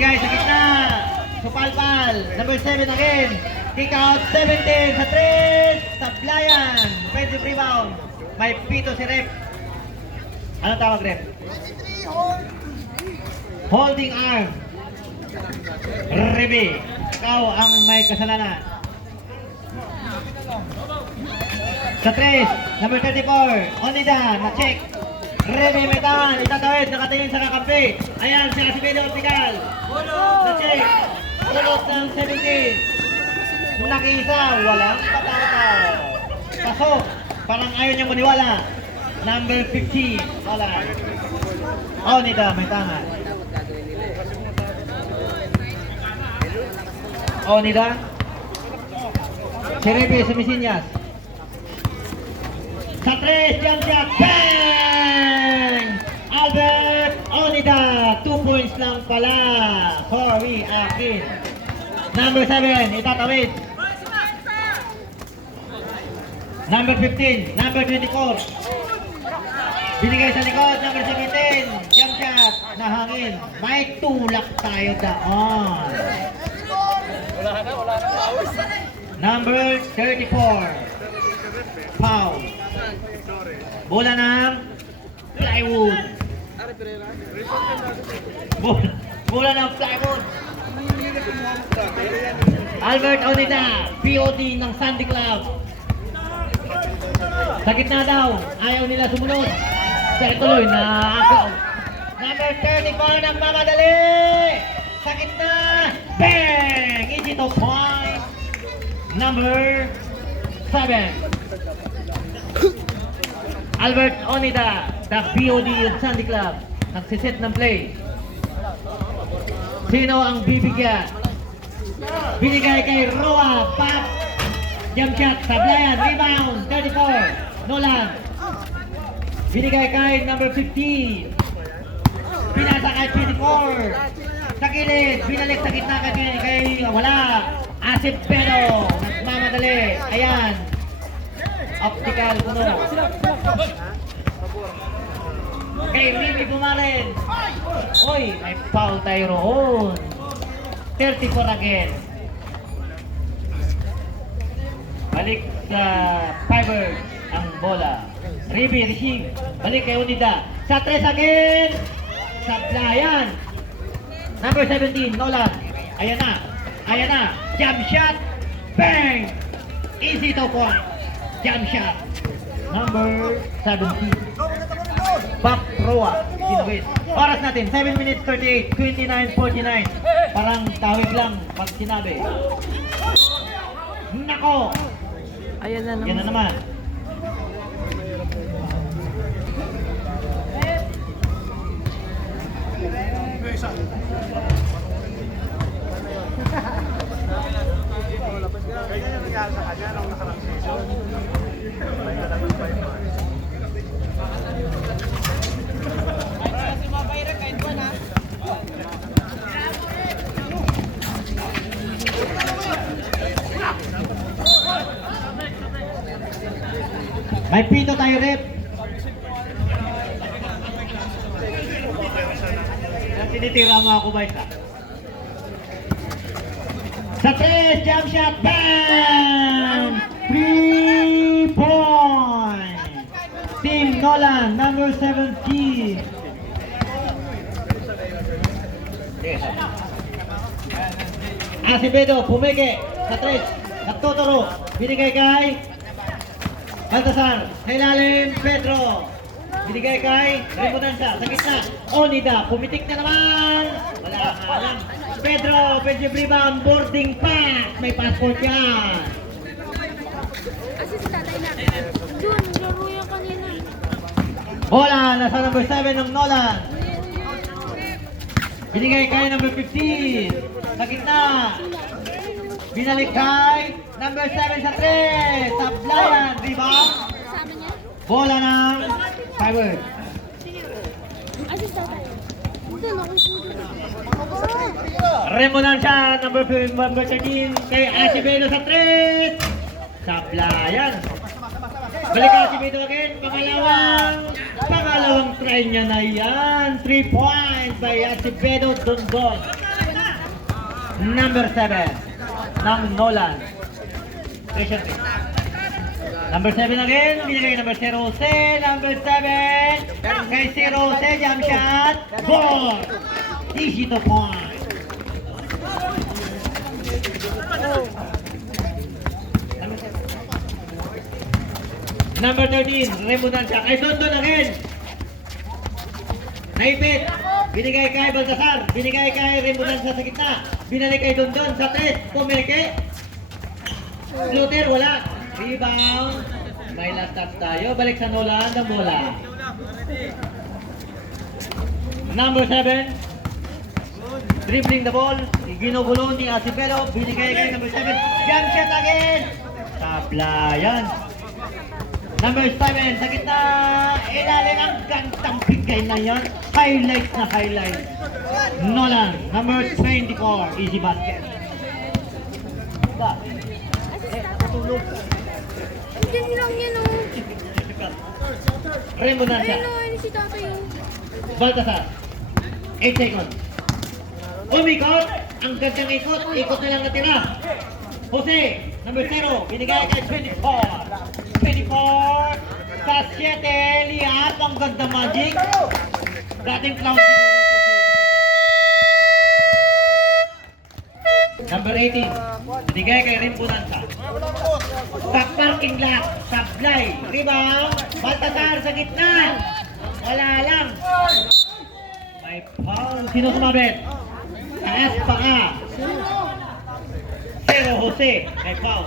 Binigay sa gitna. Supalpal. Number 7 again. Kick out 17 sa 3. Sablayan. Offensive rebound. May pito si Rep. Ano tawag, Rep? Holding arm. Rebe. Ikaw ang may kasalanan. Sa 3, number 34, Onida, na-check. Remy Metan, itatawid, nakatingin sa kakampi. Ayan, si Asimedo Optical. Na-check. Ulot ng 17. Nakisa, walang patataw. Pasok, parang ayaw niya maniwala. Number 15, wala. Onida, may tangan. Onida. Si Rebe, si Misinyas. Sa 3, jump shot, bang! Albert Onida, 2 points lang pala. Sorry, akin. Number 7, itatawid. Number 15, number 24. Binigay sa likod, number 17. Jump shot, nahangin. May tulak tayo doon. Number 34. Foul. Bola ng plywood. Bola ng plywood. Albert Onida, POD ng Sandy Club. Sa gitna daw, ayaw nila sumunod. Kaya tuloy na ako. Number 34 ng mamadali. Sa gitna, bang! Easy to point. Number 7. Albert Onida, the POD of Sandy Club. Nagsiset ng play. Sino ang bibigyan? Binigay kay Roa, Pap. Jump shot, Sablayan, rebound, 34. Nolan. Binigay kay number 15. Pinasa kay 24. Sa gilid, binalik sa gitna kay wala. Asip Pero, nagmamadali. Ayan. Optical puno. Kay Mimi Bumarin. Oy, may foul tayo roon. 34 again. Balik sa Fiber ang bola. Ribi, receive. Balik kay Unida. Sa 3 again. Sablayan. Number 17, Nolan. Ayan na. Ayan na. Jump shot. Bang! Easy to point. Jump shot. Number 17. Back Roa. Kinwit. Oras natin. 7 minutes 38. 29:49. Parang tawid lang pag sinabi. Nako! Ayan na naman. Yan na naman. Ganyan yung nangyari sa kanya nung nakarang season. May talagang 5 months. May pito tayo, Rep. Tinitira mo ako ba isa? Sa 3, jump shot, bang! 3 point! Team Nolan, number 17. Acevedo, pumike sa 3. Nagtuturo. Binigay kay Baltasar. Sa ilalim, Pedro. Binigay kay Remudanza. Sa gitna, Onida. Pumitik na naman. Wala ka lang. Pedro, offensive rebound, boarding pass. May passport yan. Kasi si tatay na. Yun, laro yan kanina. Bola, nasa number 7 ng Nolan. Binigay kay number 15. Sa gitna. Binalik kay number 7 sa 3. Sablayan, rebound. Kasama niya? Bola ng Fiber. Assist tatay. Ito, nakusulit. Remudanza, number 13. Kay Acevedo sa 3. Sablayan. Balik ka Acevedo again. Pangalawang try niya na yan. 3 points by Acevedo Dondon. Number 7 ng Nolan. Pressure pick. Number 7 again, binigay number 0 Jose, number 7, kay 0 Jose, jump shot, goal! Easy to point. Number 13, Remudan siya, kay Dondon again. Naipit, binigay kay Baltasar, binigay kay Remudan sa gitna, binalik kay Dondon sa 3, pumiliki. Luther, wala. Rebound. May last touch tayo. Balik sa Nolan ng bola. Number 7. Dribbling the ball. Ginugulo ni Acipelo. Binigay kay number 7. Jump shot again. Tablayan. Number 7. Sa gitna. Ilalim ang gantang bigay na yan. Highlight na highlight. Nolan. Number 24. Easy basket. Ba? Tulog. Diyan lang yan oh. Remudan siya. Ayun oh, ayun si tatay oh. Baltasar. 8 seconds. Umikot. Ang gandang ikot. Ikot na lang natira. Jose. Number 0. Binigay kay 24. 24. Sa 7. Liap. Ang ganda magic. Dating clown siguro. Number 18. Binigay kay Remudan siya. Sa parking lot, sablay, rebound, Baltasar sa gitna. Wala lang. May foul. Sino sumabit? Taas pa ka. 0 Jose. May foul.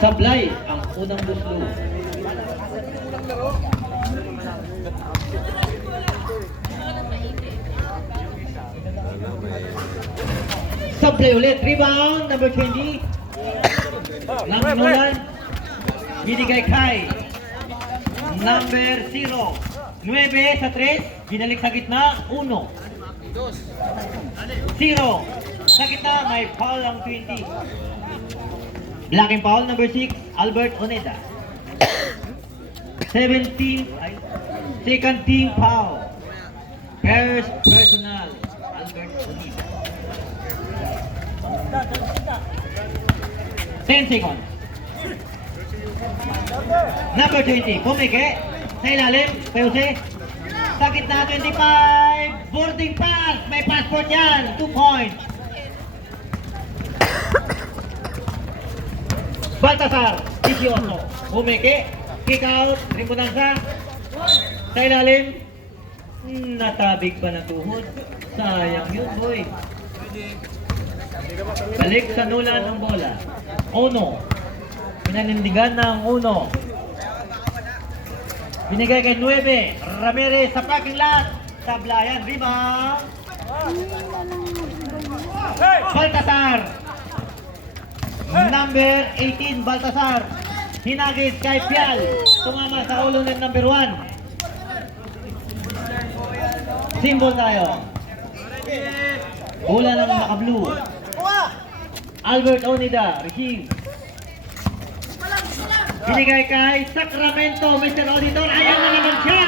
Sablay ang unang buslo. Sablay ulit. Rebound. Number 20. Ng Nolan. Binigay kay number 0. 9 sa 3. Binalik sa gitna. 1. 0. Sa gitna. May foul ang 20. Blocking foul. Number 6. Albert Oneda. 17. Second team foul. First personal. Albert Oneda. 10 seconds. Number 20, pumike. Sa ilalim, Jose. Sa gitna, 25. Boarding pass. May passport yan. 2 points. Baltasar, 18. Pumike. Kick out. Rimunansa. Sa ilalim. Natabig pa ng tuhod. Sayang yun, boy. Balik sa Nolan ng bola. Ono. Pinanindigan ng Uno. Binigay kay 9. Ramirez sa parking lot. Tablayan. Rebound. Baltasar. Number 18. Baltasar. Hinagis kay Pial. Tumama sa ulo ng number 1. Symbol tayo. Bola ng naka-blue. Albert Onida, receive. Binigay kay Sacramento, Mr. Auditor. Ayan na naman siya.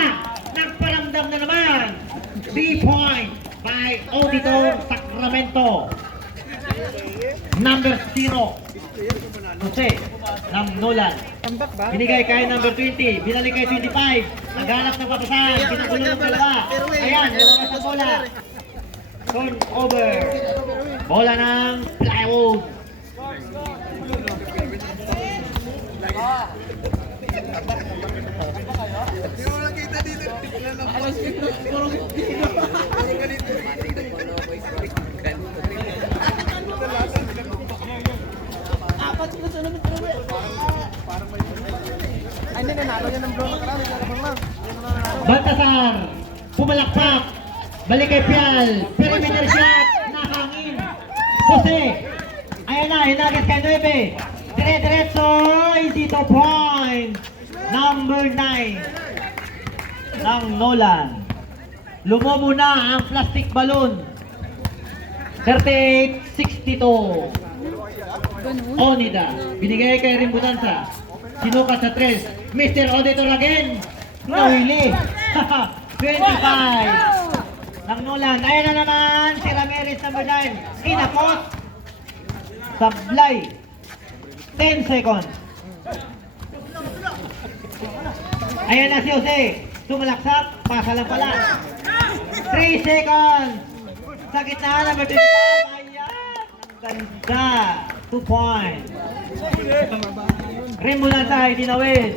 Nagparamdam na naman. 3 points by Auditor Sacramento. Number 0. Jose, ng Nolan. Binigay kay number 20. Binalik kay 25. Naghanap ng papasan. Pinagulo ng dalawa. Ayan, nalawas ang bola. Turn over. Bola ng plywood. Baltasar, pumalakpak. Balik kay Pial. Perimeter shot. Nakangin. Jose. Ayan na. Hinagis kay 9. Dire-diretso. Easy to point. Number 9. Ng Nolan. Lumobo na ang plastic balloon. 38-62. Onida. Binigay kay Rimbutansa. Sinukat sa 3. Mr. Auditor again. Nawili. 25. Ng Nolan. Ayan na naman si Ramirez number 9. Kinakot. Sablay. 10 seconds. Ayan na si Jose. Sumalaksak. Pasa lang pala. 3 seconds. Sa gitna number 25. Ayan. Ang ganda. 2 points. Rimbutansa. Hindi na win.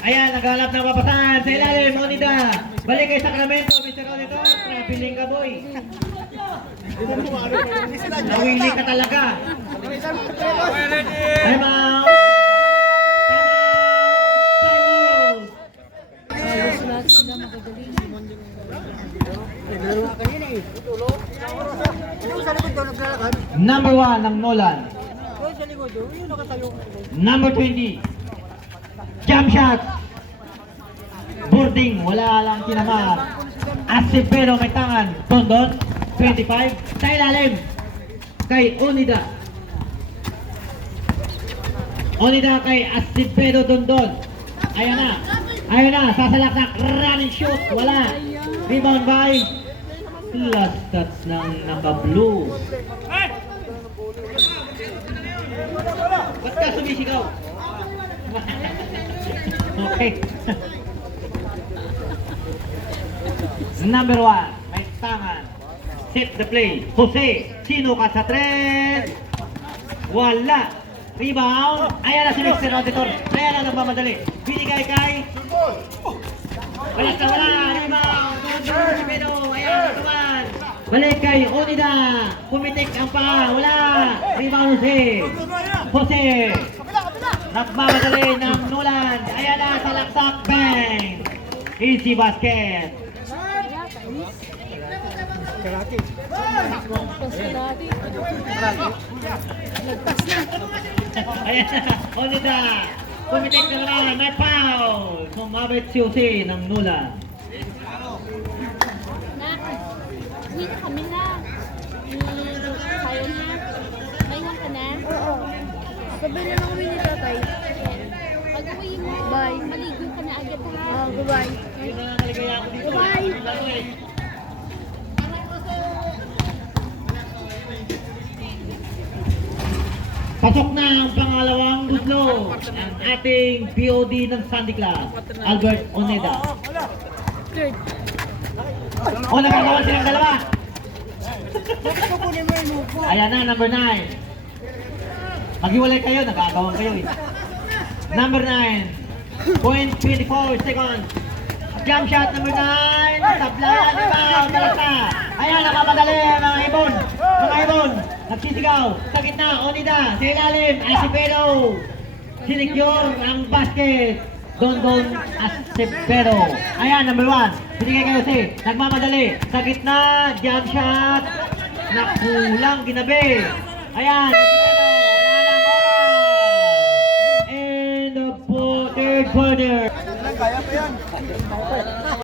Ayan, naghanap ng papasahan sa ilalim, Onida. Balik kay Sacramento, Mr. Auditor. Traveling ka, boy. Nawili ka talaga. Time out. Lahat sila magagaling. Number 1 ng Nolan. Number 20. Jump shot. Boarding. Wala lang tinamad. Asipero may tangan. Dondon. 25. Sa ilalim. Kay Onida. Onida kay Asipero Dondon. Ayan na. Ayan na. Sasalaksak. Running shoot. Wala. Rebound by last touch ng naka-blue. Ba't ka sumisigaw? Okay. Number 1, may tangan. Set the play. Jose, sino ka sa 3? Wala. Rebound. Ayan na si Mr. Auditor. Ayan na nagmamadali. Binigay kay wala ka, wala. Rebound. Pero ayan naman. Balik kay Onida. Pumitik ang paa. Wala. Rebound Jose. Jose. Nagmamadali ng Nolan. Ayan na sa laksak. Bang. Easy basket. Ayan na. Onida. Pumitik na naman. May foul. Sumabit si Jose ng Nolan. Uwi na kami na. Kaya na. Maingat ka na? Oo. Sabi na lang kami ni tatay. Pag uwi mo, bye. Maligo ka na agad ha. Bye-bye. Bye. Pasok na ang pangalawang guslo ng ating POD ng Sunday Class, Albert Oneda. Third. O, nagagawa silang dalawa. Ayan na, number 9. Maghiwalay kayo, nagagawan kayo eh. Number 9. 0.24 seconds. Jump shot number 9. Tablayan, rebound, talasa. Ayan, nakapadali mga ibon. Mga ibon, nagsisigaw. Sa gitna, Onida. Sa ilalim, Asipero. Sinicure ang basket. Dondon Asipero. Ayan, number 1. Binigay kayo si nagmamadali. Sa gitna, jump shot. Nakulang, ginabi. Ayan, Asipero. Wala nang oras. End of third quarter. Kaya pa yan.